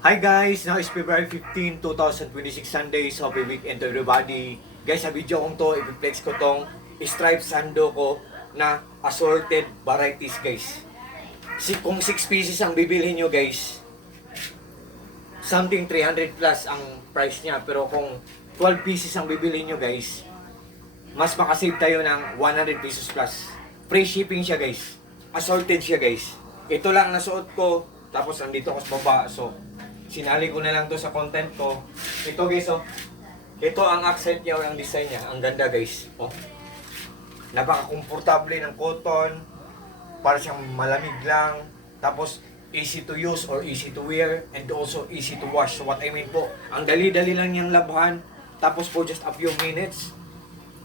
Hi guys! Now is February 15, 2026 Sunday. So happy weekend to everybody. Guys, sa video kong to, i-flex ko tong striped sando ko na assorted varieties guys. Kung 6 pieces ang bibilhin nyo guys, something 300 plus ang price niya. Pero kung 12 pieces ang bibilhin nyo guys, mas makasave tayo ng 100 pesos plus. Free shipping siya guys. Assorted siya guys. Ito lang nasuot ko, tapos nandito ako sa baba. So, sinali ko na lang to sa content ko. Ito guys, oh. Ito ang accent niya o ang design niya. Ang ganda guys. Oh. Napaka-komportable ng cotton. Para siyang malamig lang. Tapos, easy to use or easy to wear. And also easy to wash. So what I mean po, ang dali-dali lang niyang labhan. Tapos for just a few minutes.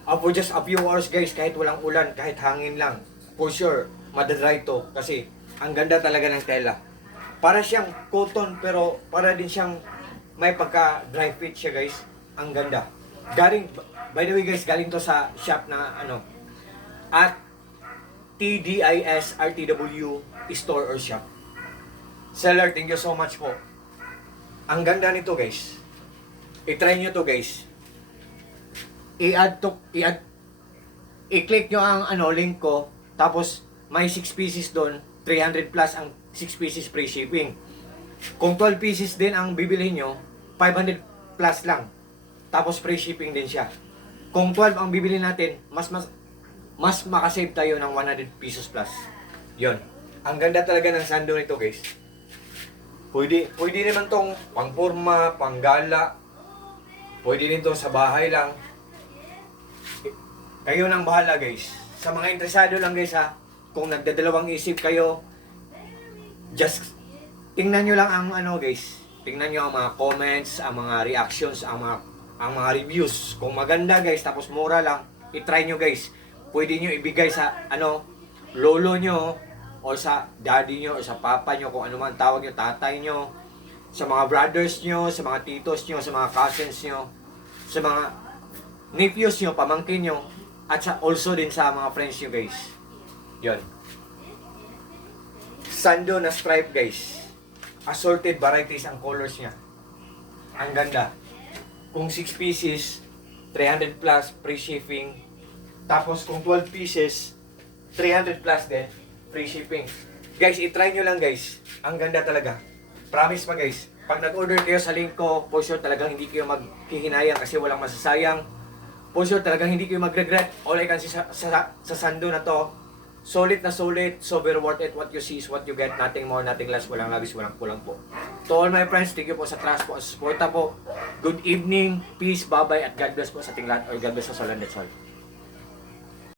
For just a few hours guys, kahit walang ulan, kahit hangin lang. For sure, madadry to. Kasi, ang ganda talaga ng tela. Para siyang cotton pero para din siyang may pagka dry fit siya guys. Ang ganda. Galing, by the way guys, galing to sa shop na at TDIS RTW store or shop. Seller, thank you so much po. Ang ganda nito guys. I-try nyo to guys. I-click nyo ang link ko. Tapos may 6 pieces doon. 300 plus ang 6 pieces free shipping. Kung 12 pieces din ang bibilhin nyo, 500 plus lang. Tapos free shipping din siya. Kung 12 ang bibili natin, mas makasave tayo ng 100 pesos plus. Yon. Ang ganda talaga ng sando nito guys. Pwede naman tong pangporma, panggala. Pwede din to sa bahay lang. Kayo nang bahala guys. Sa mga interesado lang guys ha, kung nagdadalawang isip kayo, just tingnan nyo lang ang guys. Tingnan nyo ang mga comments, ang mga reactions, ang mga reviews. Kung maganda guys, tapos mura lang, i-try nyo guys. Pwede nyo ibigay sa lolo nyo, o sa daddy nyo, o sa papa nyo, kung ano man tawag nyo, tatay nyo, sa mga brothers nyo, sa mga titos nyo, sa mga cousins nyo, sa mga nephews nyo, pamangkin nyo, at also din sa mga friends nyo guys. Yon. Sando na stripe guys. Assorted varieties ang colors niya. Ang ganda. Kung 6 pieces, 300 plus free shipping. Tapos kung 12 pieces, 300 plus din free shipping. Guys, i-try nyo lang guys. Ang ganda talaga. Promise pa guys. Pag nag-order kayo sa link ko, for sure talagang hindi kayo maghihinayang kasi walang masasayang. For sure talagang hindi kayo mag-regret. All I can see sa sando na to, solid na solid, so very worth it. What you see is what you get. Nothing more, nothing less. Walang labis, walang kulang po. To all my friends, thank you po sa trust po, sa suporta po. Good evening, peace, bye-bye, at God bless po sa ating lahat. Or God bless us all, and that's all.